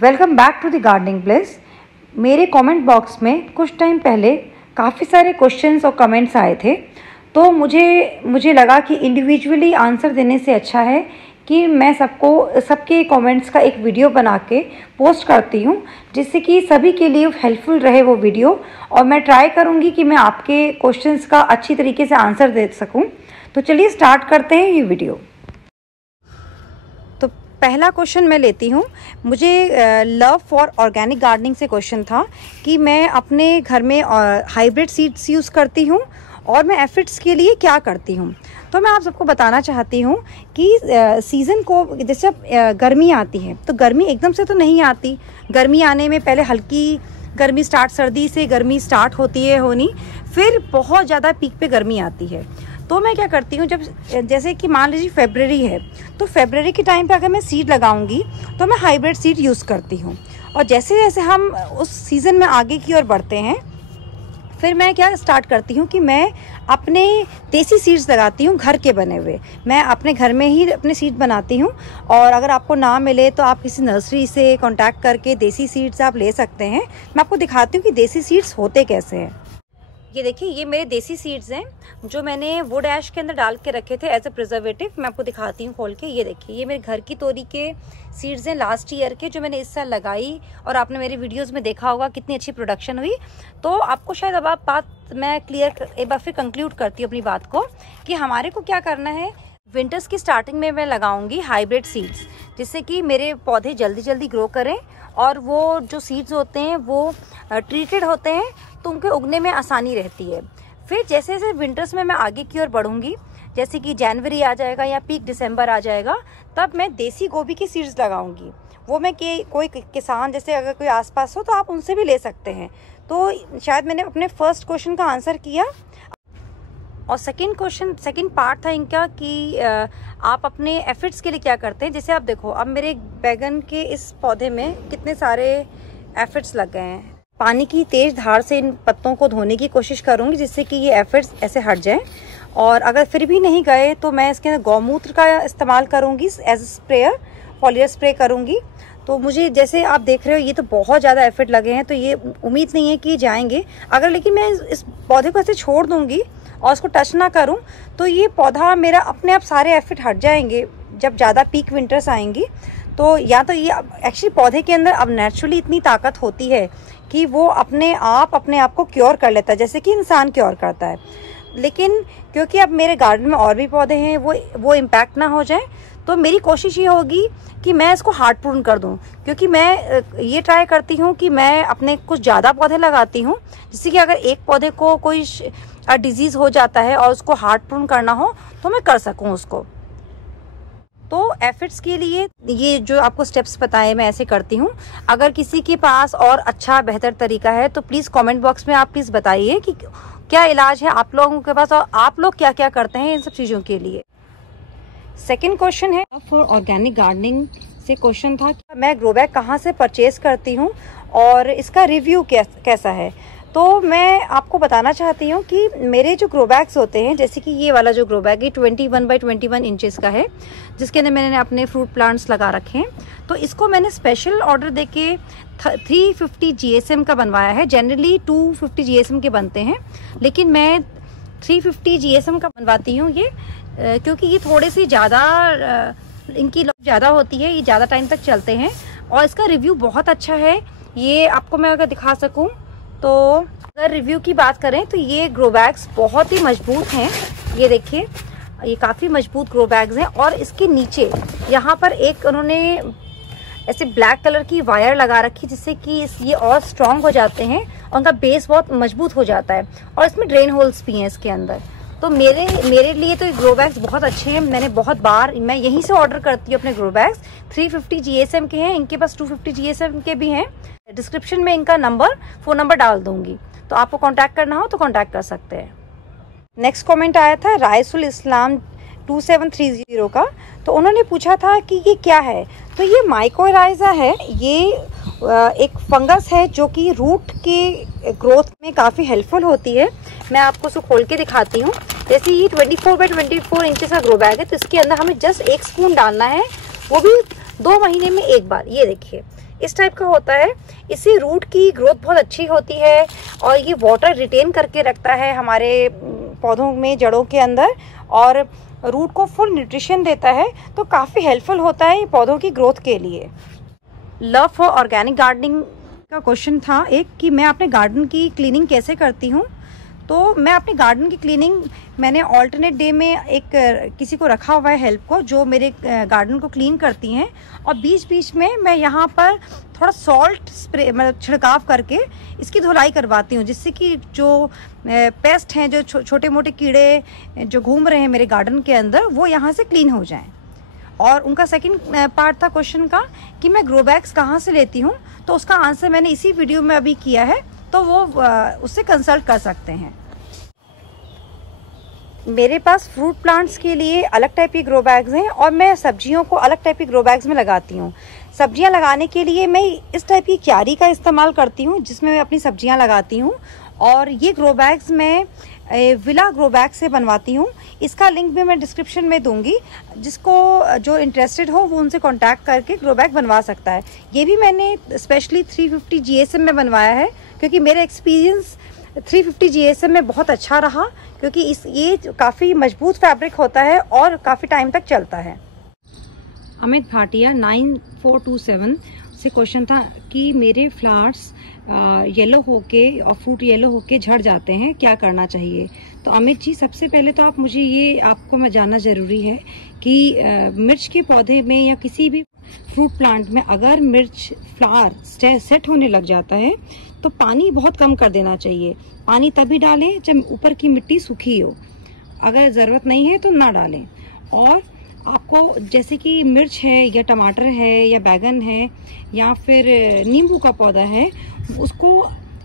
Welcome back to the gardening place. मेरे comment box में कुछ टाइम पहले काफ़ी सारे क्वेश्चंस और कमेंट्स आए थे, तो मुझे लगा कि इंडिविजुअली आंसर देने से अच्छा है कि मैं सबके कमेंट्स का एक वीडियो बना के पोस्ट करती हूँ, जिससे कि सभी के लिए हेल्पफुल रहे वो वीडियो। और मैं ट्राई करूँगी कि मैं आपके क्वेश्चंस का अच्छी तरीके से आंसर दे सकूँ। तो चलिए स्टार्ट करते हैं ये वीडियो। पहला क्वेश्चन मैं लेती हूँ। मुझे लव फॉर ऑर्गेनिक गार्डनिंग से क्वेश्चन था कि मैं अपने घर में हाइब्रिड सीड्स यूज़ करती हूँ और मैं एफिड्स के लिए क्या करती हूँ। तो मैं आप सबको बताना चाहती हूँ कि सीज़न को जैसे अब गर्मी आती है तो गर्मी एकदम से तो नहीं आती। गर्मी आने में पहले हल्की गर्मी स्टार्ट, सर्दी से गर्मी स्टार्ट होती है होनी, फिर बहुत ज़्यादा पीक पे गर्मी आती है। तो मैं क्या करती हूँ, जब जैसे कि मान लीजिए फरवरी है तो फरवरी के टाइम पे अगर मैं सीड लगाऊंगी तो मैं हाइब्रिड सीड यूज़ करती हूँ। और जैसे जैसे हम उस सीज़न में आगे की ओर बढ़ते हैं, फिर मैं क्या स्टार्ट करती हूँ कि मैं अपने देसी सीड्स लगाती हूँ, घर के बने हुए। मैं अपने घर में ही अपने सीड बनाती हूँ। और अगर आपको ना मिले तो आप किसी नर्सरी से कांटेक्ट करके देसी सीड्स आप ले सकते हैं। मैं आपको दिखाती हूँ कि देसी सीड्स होते कैसे हैं। ये देखिए, ये मेरे देसी सीड्स हैं जो मैंने वुड ऐश के अंदर डाल के रखे थे एज ए प्रिजर्वेटिव। मैं आपको दिखाती हूँ खोल के। ये देखिए, ये मेरे घर की तोरी के सीड्स हैं लास्ट ईयर के, जो मैंने इस साल लगाई। और आपने मेरे वीडियोस में देखा होगा कितनी अच्छी प्रोडक्शन हुई। तो आपको शायद अब आप बात मैं क्लियर एक बार फिर कंक्लूड करती हूँ अपनी बात को कि हमारे को क्या करना है। विंटर्स की स्टार्टिंग में मैं लगाऊंगी हाइब्रिड सीड्स, जिससे कि मेरे पौधे जल्दी जल्दी ग्रो करें और वो जो सीड्स होते हैं वो ट्रीटेड होते हैं, तो उनके उगने में आसानी रहती है। फिर जैसे जैसे विंटर्स में मैं आगे की ओर बढ़ूंगी, जैसे कि जनवरी आ जाएगा या पीक दिसंबर आ जाएगा, तब मैं देसी गोभी की सीड्स लगाऊंगी। वो मैं कोई किसान जैसे अगर कोई आसपास हो तो आप उनसे भी ले सकते हैं। तो शायद मैंने अपने फर्स्ट क्वेश्चन का आंसर किया। और सेकंड पार्ट था इनका कि आप अपने एफिड्स के लिए क्या करते हैं। जैसे आप देखो, अब मेरे बैगन के इस पौधे में कितने सारे एफिड्स लग गए हैं। पानी की तेज धार से इन पत्तों को धोने की कोशिश करूंगी, जिससे कि ये एफिड्स ऐसे हट जाएं। और अगर फिर भी नहीं गए तो मैं इसके अंदर गौमूत्र का इस्तेमाल करूंगी एज स्प्रेयर, फॉलियर स्प्रे करूंगी। तो मुझे जैसे आप देख रहे हो, ये तो बहुत ज़्यादा एफिड लगे हैं, तो ये उम्मीद नहीं है कि जाएंगे। अगर लेकिन मैं इस पौधे को ऐसे छोड़ दूंगी और उसको टच ना करूं, तो ये पौधा मेरा अपने आप सारे एफिड हट जाएंगे जब ज़्यादा पीक विंटर्स आएंगी। तो या तो ये एक्चुअली पौधे के अंदर अब नेचुरली इतनी ताकत होती है कि वो अपने आप को क्योर कर लेता है, जैसे कि इंसान क्योर करता है। लेकिन क्योंकि अब मेरे गार्डन में और भी पौधे हैं, वो इम्पैक्ट ना हो जाए, तो मेरी कोशिश ये होगी कि मैं इसको हार्ड प्रून कर दूं। क्योंकि मैं ये ट्राई करती हूँ कि मैं अपने कुछ ज़्यादा पौधे लगाती हूँ, जिससे कि अगर एक पौधे को कोई डिजीज़ हो जाता है और उसको हार्ड प्रून करना हो तो मैं कर सकूँ उसको। तो एफिड्स के लिए ये जो आपको स्टेप्स बताए मैं ऐसे करती हूँ। अगर किसी के पास और अच्छा बेहतर तरीका है तो प्लीज़ कमेंट बॉक्स में आप प्लीज़ बताइए कि क्या इलाज है आप लोगों के पास और आप लोग क्या क्या करते हैं इन सब चीज़ों के लिए। सेकंड क्वेश्चन है फॉर ऑर्गेनिक गार्डनिंग से क्वेश्चन था कि मैं ग्रो बैग कहाँ से परचेज करती हूँ और इसका रिव्यू कैसा है। तो मैं आपको बताना चाहती हूँ कि मेरे जो ग्रो बैग्स होते हैं, जैसे कि ये वाला जो ग्रो बैग है 21 बाई 21 इंचेस का है, जिसके अंदर मैंने अपने फ्रूट प्लांट्स लगा रखे हैं। तो इसको मैंने स्पेशल ऑर्डर देके 350 GSM का बनवाया है। जनरली 250 GSM के बनते हैं, लेकिन मैं 350 GSM का बनवाती हूँ ये, क्योंकि ये थोड़े से ज़्यादा इनकी लॉन्ग ज़्यादा होती है, ये ज़्यादा टाइम तक चलते हैं और इसका रिव्यू बहुत अच्छा है। ये आपको मैं अगर दिखा सकूँ तो अगर रिव्यू की बात करें तो ये ग्रो बैग्स बहुत ही मजबूत हैं। ये देखिए, ये काफ़ी मजबूत ग्रो बैग्स हैं। और इसके नीचे यहाँ पर एक उन्होंने ऐसे ब्लैक कलर की वायर लगा रखी, जिससे कि ये और स्ट्रॉन्ग हो जाते हैं और उनका बेस बहुत मजबूत हो जाता है। और इसमें ड्रेन होल्स भी हैं इसके अंदर। तो मेरे लिए तो ये ग्रो बैग्स बहुत अच्छे हैं। मैंने बहुत बार मैं यहीं से ऑर्डर करती हूँ अपने ग्रो बैग्स। 350 GSM के हैं, इनके पास 250 GSM के भी हैं। डिस्क्रिप्शन में इनका फ़ोन नंबर डाल दूंगी, तो आपको कांटेक्ट करना हो तो कांटेक्ट कर सकते हैं। नेक्स्ट कमेंट आया था राइसुल इस्लाम 2730 का। तो उन्होंने पूछा था कि ये क्या है। तो ये माइकोराइजा है। ये एक फंगस है जो कि रूट के ग्रोथ में काफ़ी हेल्पफुल होती है। मैं आपको उसको खोल के दिखाती हूँ। जैसे ये 24 बाई 24 इंचेस का ग्रो बैग है, तो इसके अंदर हमें जस्ट 1 स्पून डालना है, वो भी 2 महीने में एक बार। ये देखिए इस टाइप का होता है। इससे रूट की ग्रोथ बहुत अच्छी होती है और ये वाटर रिटेन करके रखता है हमारे पौधों में, जड़ों के अंदर, और रूट को फुल न्यूट्रिशन देता है। तो काफ़ी हेल्पफुल होता है ये पौधों की ग्रोथ के लिए। लव फॉर ऑर्गेनिक गार्डनिंग का क्वेश्चन था एक कि मैं अपने गार्डन की क्लीनिंग कैसे करती हूँ। तो मैं अपने गार्डन की क्लीनिंग मैंने ऑल्टरनेट डे में एक किसी को रखा हुआ है हेल्प को, जो मेरे गार्डन को क्लीन करती हैं, और बीच बीच में मैं यहाँ पर थोड़ा सॉल्ट स्प्रे मतलब छिड़काव करके इसकी धुलाई करवाती हूँ, जिससे कि जो पेस्ट हैं, जो छोटे मोटे कीड़े जो घूम रहे हैं मेरे गार्डन के अंदर, वो यहाँ से क्लीन हो जाएं। और उनका सेकंड पार्ट था क्वेश्चन का कि मैं ग्रो बैग्स कहाँ से लेती हूँ, तो उसका आंसर मैंने इसी वीडियो में अभी किया है, तो वो उससे कंसल्ट कर सकते हैं। मेरे पास फ्रूट प्लांट्स के लिए अलग टाइप की ग्रो बैग्स हैं और मैं सब्जियों को अलग टाइप की ग्रो बैग्स में लगाती हूँ। सब्जियाँ लगाने के लिए मैं इस टाइप की क्यारी का इस्तेमाल करती हूँ, जिसमें मैं अपनी सब्जियाँ लगाती हूँ। और ये ग्रो बैग्स मैं विला ग्रो बैग से बनवाती हूँ। इसका लिंक भी मैं डिस्क्रिप्शन में दूंगी, जिसको जो इंटरेस्टेड हो वो उनसे कांटेक्ट करके ग्रो बैग बनवा सकता है। ये भी मैंने स्पेशली 350 GSM में बनवाया है, क्योंकि मेरा एक्सपीरियंस 350 GSM में बहुत अच्छा रहा, क्योंकि ये काफ़ी मजबूत फैब्रिक होता है और काफ़ी टाइम तक चलता है। अमित भाटिया 9427 से क्वेश्चन था कि मेरे फ्लावर्स येलो होके और फ्रूट येलो होके झड़ जाते हैं, क्या करना चाहिए। तो अमित जी, सबसे पहले तो आप मुझे ये आपको मैं जानना ज़रूरी है कि मिर्च के पौधे में या किसी भी फ्रूट प्लांट में अगर मिर्च फ्लावर सेट होने लग जाता है तो पानी बहुत कम कर देना चाहिए। पानी तभी डालें जब ऊपर की मिट्टी सूखी हो, अगर ज़रूरत नहीं है तो ना डालें। और आपको जैसे कि मिर्च है या टमाटर है या बैगन है या फिर नींबू का पौधा है, उसको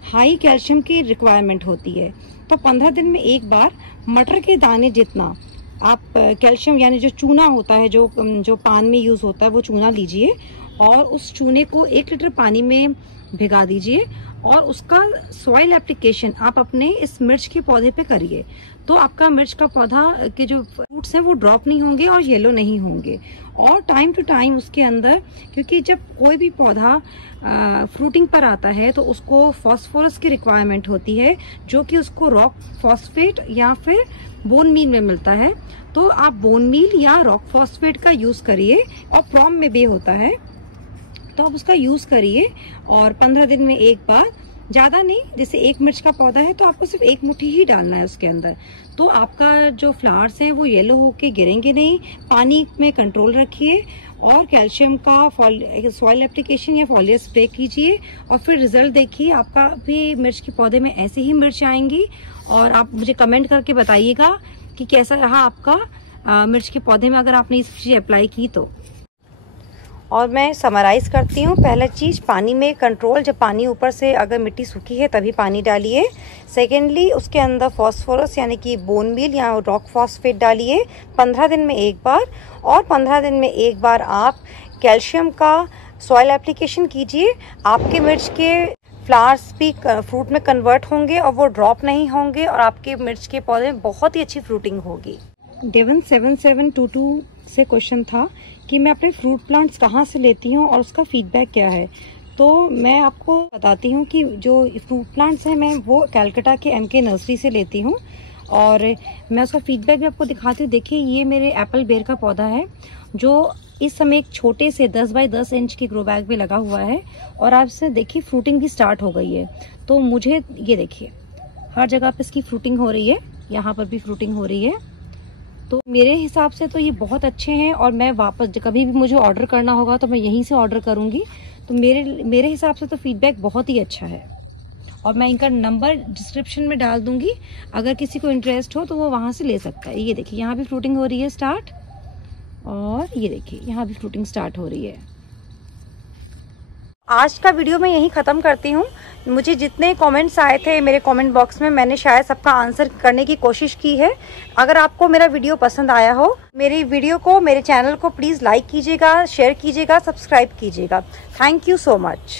हाई कैल्शियम की रिक्वायरमेंट होती है। तो 15 दिन में एक बार मटर के दाने जितना आप कैल्शियम यानी जो चूना होता है, जो पान में यूज़ होता है, वो चूना लीजिए और उस चूने को 1 लीटर पानी में भिगा दीजिए और उसका सॉइल एप्लीकेशन आप अपने इस मिर्च के पौधे पे करिए। तो आपका मिर्च का पौधा के जो फ्रूट्स हैं वो ड्रॉप नहीं होंगे और येलो नहीं होंगे। और टाइम टू टाइम उसके अंदर, क्योंकि जब कोई भी पौधा फ्रूटिंग पर आता है तो उसको फॉस्फोरस की रिक्वायरमेंट होती है, जो कि उसको रॉक फॉस्फेट या फिर बोन मील में मिलता है। तो आप बोन मील या रॉक फॉस्फेट का यूज़ करिए, और प्रॉम में भी होता है, तो आप उसका यूज़ करिए। और 15 दिन में एक बार, ज़्यादा नहीं, जैसे 1 मिर्च का पौधा है तो आपको सिर्फ 1 मुट्ठी ही डालना है उसके अंदर। तो आपका जो फ्लावर्स हैं वो येलो होके गिरेंगे नहीं। पानी में कंट्रोल रखिए और कैल्शियम का सॉइल एप्लीकेशन या फॉलियर स्प्रे कीजिए, और फिर रिजल्ट देखिए। आपका भी मिर्च के पौधे में ऐसे ही मिर्च आएंगी, और आप मुझे कमेंट करके बताइएगा कि कैसा रहा आपका मिर्च के पौधे में, अगर आपने इस चीज़ अप्लाई की तो। और मैं समराइज़ करती हूँ। पहला चीज़, पानी में कंट्रोल, जब पानी ऊपर से अगर मिट्टी सूखी है तभी पानी डालिए। सेकेंडली, उसके अंदर फॉस्फोरस यानी कि बोन मील या रॉक फॉस्फेट डालिए 15 दिन में एक बार। और 15 दिन में एक बार आप कैल्शियम का सॉइल एप्लीकेशन कीजिए। आपके मिर्च के फ्लावर्स भी फ्रूट में कन्वर्ट होंगे और वो ड्रॉप नहीं होंगे, और आपके मिर्च के पौधे में बहुत ही अच्छी फ्रूटिंग होगी। डेवन 7722 से क्वेश्चन था कि मैं अपने फ्रूट प्लांट्स कहाँ से लेती हूँ और उसका फीडबैक क्या है। तो मैं आपको बताती हूँ कि जो फ्रूट प्लांट्स हैं मैं वो कलकत्ता के MK नर्सरी से लेती हूँ, और मैं उसका फीडबैक भी आपको दिखाती हूँ। देखिए, ये मेरे एप्पल बेर का पौधा है, जो इस समय एक छोटे से 10 बाई 10 इंच के ग्रो बैग में लगा हुआ है, और आप इसे देखिए फ्रूटिंग भी स्टार्ट हो गई है। तो मुझे ये देखिए हर जगह पर इसकी फ्रूटिंग हो रही है, यहाँ पर भी फ्रूटिंग हो रही है। तो मेरे हिसाब से तो ये बहुत अच्छे हैं, और मैं वापस कभी भी मुझे ऑर्डर करना होगा तो मैं यहीं से ऑर्डर करूँगी। तो मेरे हिसाब से तो फीडबैक बहुत ही अच्छा है, और मैं इनका नंबर डिस्क्रिप्शन में डाल दूँगी। अगर किसी को इंटरेस्ट हो तो वो वहाँ से ले सकता है। ये देखिए, यहाँ भी फ्रूटिंग हो रही है स्टार्ट, और ये देखिए यहाँ भी फ्रूटिंग स्टार्ट हो रही है। आज का वीडियो मैं यहीं ख़त्म करती हूँ। मुझे जितने कमेंट्स आए थे मेरे कमेंट बॉक्स में, मैंने शायद सबका आंसर करने की कोशिश की है। अगर आपको मेरा वीडियो पसंद आया हो, मेरी वीडियो को, मेरे चैनल को प्लीज़ लाइक कीजिएगा, शेयर कीजिएगा, सब्सक्राइब कीजिएगा। Thank you so much.